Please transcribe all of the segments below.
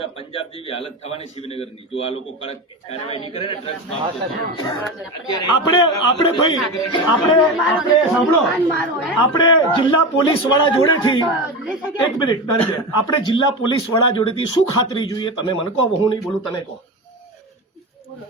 બધા પંજાબ જેવી હાલત થવાની શિવનગરની જો આ લોકો કડક કાર્યવાહી નહીં કરે ને ડ્રગ્સ આપણે આપણે ભાઈ આપણે આપણે સાંભળો. આપણે જિલ્લા પોલીસવાળા જોડેથી એક મિનિટ આપણે જિલ્લા પોલીસવાળા જોડેથી શું ખાતરી જોઈએ? તમે મને કહો હું નહીં બોલું તમે કહો એક જ મિનિટ એક મિનિટ એક મિનિટ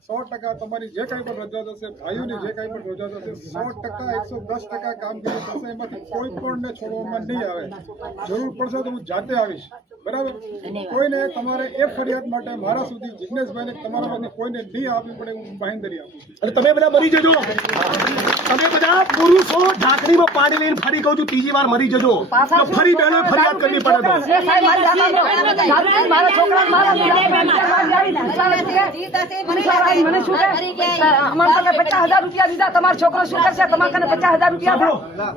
સો ટકા તમારી જે કાંઈ પણ રજૂઆત હશે, ભાઈઓની જે કાંઈ પણ રજૂઆત હશે, સો ટકા, એકસો દસ ટકા કામગીરી થશે, એમાંથી કોઈ પણ ને છોડવામાં નહીં આવે. જરૂર પડશે તો હું જાતે આવીશ. બરાબર કોઈને તમારે એ ફરિયાદ માટે મારા સુધી જિજ્ઞેશભાઈને તમારામાંથી કોઈને નહીં આપવી પડે હું બાંહેધરી આપું અને તમે બધા મરી જજો તમે બધા પુરુષો ઢાંકણીમાં પાણી લઈને ફરી કહું છું ત્રીજી વાર મરી જજો ફરી બહેનો ફરિયાદ કરવી પડે તો પચાસ હજાર રૂપિયા દીધા તમારો છોકરો શું કરશે તમારા પચાસ હજાર રૂપિયા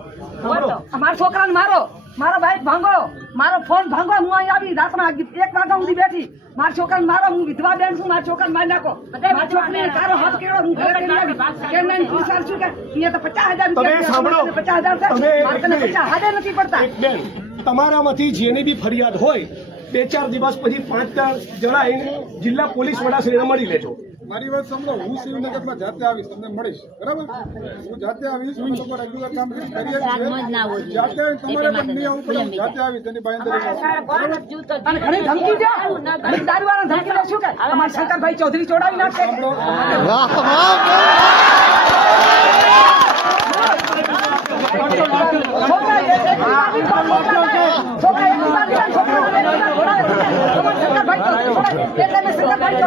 અમારા છોકરાને મારો મારો ભાઈ ભાંગો મારો ફોન ભાંગો હું અહીં આવી રાતના એક વાગ્યા સુધી બેઠી. મારા છોકરાને મારો હું વિધવા બેન છું મારા છોકરાને મારી નાખો. મારા છોકરીને તારો હાથ કેળો હું ઘરે લઈને આવી. કેમ નહીં પૂછાર છું કે અહીંયા તો પચાસ હજાર રૂપિયા પચાસ હજાર છે. મારા. પચાસ હાજર નથી પડતા. બેન તમારામાંથી જેની બી ફરિયાદ હોય બે ચાર દિવસ પછી પાંચ ચાર જણા જિલ્લા પોલીસ વડા શ્રીને મળી લેજો. મારી વાત સાંભળો હું શિવનગરમાં જાતે આવીશ તમને મળીશ બરાબર? હું જાતે આવીશ હું લોકો રેગ્યુલર કામ કરીએ જાતે આવીને તમારે પણ નહીં આવવું પડે જાતે આવીશ એની બાંયધરી અને ઘણી ધમકી દે ઘણી દારૂવાળા ધમકી દે શું કે? અમારા શંકરભાઈ ચૌધરી ચોડાવી નાખશે છોકરા એક- એક બાજુ પર છોકરા છે. છોકરા એક બાજુ પર છોકરા હવે એના ઘોડા છે. અમારા શંકરભાઈ ચૌધરી છોડાય. એટલે મેં શંકરભાઈ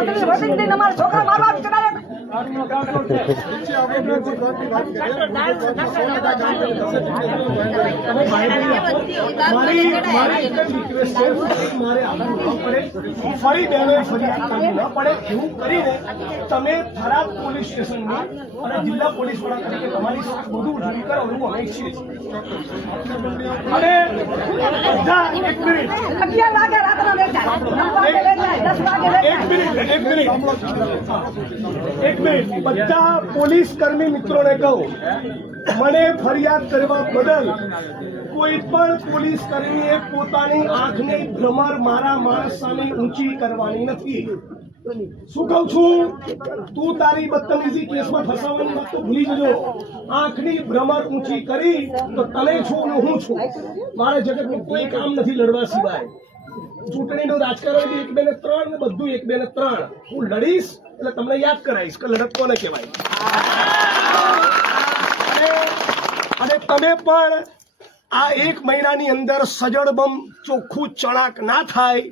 દઈને અમારા છોકરા મારવા આવી ચડાવ્યા હતા. નીચે આપણે મૂળભૂત વાતની વાત કરીએ મૂળભૂત વાતમાં સો ટકા કામગીરી થશે મારી મારી એક જ રિક્વેસ્ટ છે મારે આવું ન પડે ફરી બહેનોએ ફરિયાદ કરવી ન પડે એવું કરીને તમે થરાદ પોલીસ સ્ટેશનમાં અને જિલ્લા પોલીસ વડા તરીકે તમારી સાથે બધું ઉજળી કરો એવું અમે ઈચ્છીએ છીએ અને બધા એક મિનિટ અગિયાર વાગે રાતના લઈ જાય નવ વાગે લઈ જાય દસ વાગે લઈ એક જાય મિનિટ એક મિનિટ એક મિનિટ બધા પોલીસ કર્મી મિત્રોને કહું, મને ફરિયાદ કરવા બદલ કોઈ પણ પોલીસકર્મીએ પોતાની આંખની ભ્રમર મારા માણસ સામે ઊંચી કરવાની નથી. શું કહું છું? તું તારી બદતમીજી કેસમાં ફસાવાની વાત તો ભૂલી જજો. આંખની ભ્રમર ઊંચી કરી તો તને છું હું છું. મારે જગતનું કોઈ કામ નથી લડવા સિવાય. ચૂંટણીનું રાજકારણ બી એક, બે ને ત્રણ ને બધું એક, બે ને ત્રણ. હું લડીશ એટલે તમને યાદ કરાવીશ કે લડત કોને કહેવાય. અને- તમે પણ આ એક મહિનાની અંદર સજડબમ ચોખ્ખું ચણાક ના થાય.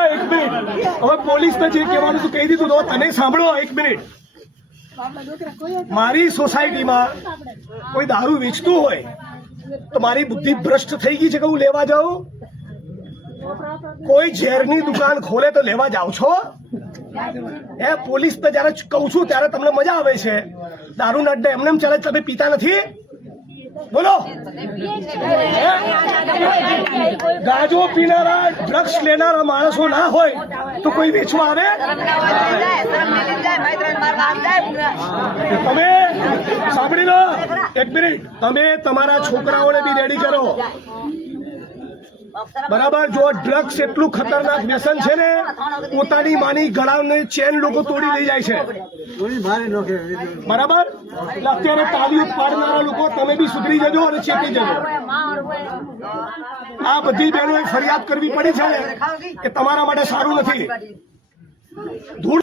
હવે પોલીસને જે કહેવાનું તું કહી દીધું તો તને સાંભળો એક મિનિટ. મારી સોસાયટીમાં કોઈ દારૂ વેચતું હોય તો મારી બુદ્ધિ ભ્રષ્ટ થઈ ગઈ છે કે હું લેવા જાઉં? કોઈ ઝેરની દુકાન ખોલે તો લેવા જાવ છો? એ પોલીસ ને જયારે કહું છું ત્યારે તમને મજા આવે છે. દારૂ ના અડ્ડા એમને એમ ચાલે તમે પીતા નથી? બોલો. ગાજો પીનારા ડ્રગ્સ લેનારા માણસો ના હોય તો કોઈ વેચવા આવે? તમે સાંભળી લો. એક મિનિટ. તમે તમારા છોકરાઓને બી રેડી કરો. બરાબર, જો ડ્રગ્સ એટલું ખતરનાક વ્યસન છે ને, પોતાની માની ગળાને ચેન લોકો તોડી લઈ જાય છે. બરાબર? અત્યારે તાલીમ પાડનારા લોકો તમે બી સુધરી જજો અને ચેતી જજો. આ બધી બહેનોએ ફરિયાદ કરવી પડી છે ને કે તમારા માટે સારું નથી. ધૂળ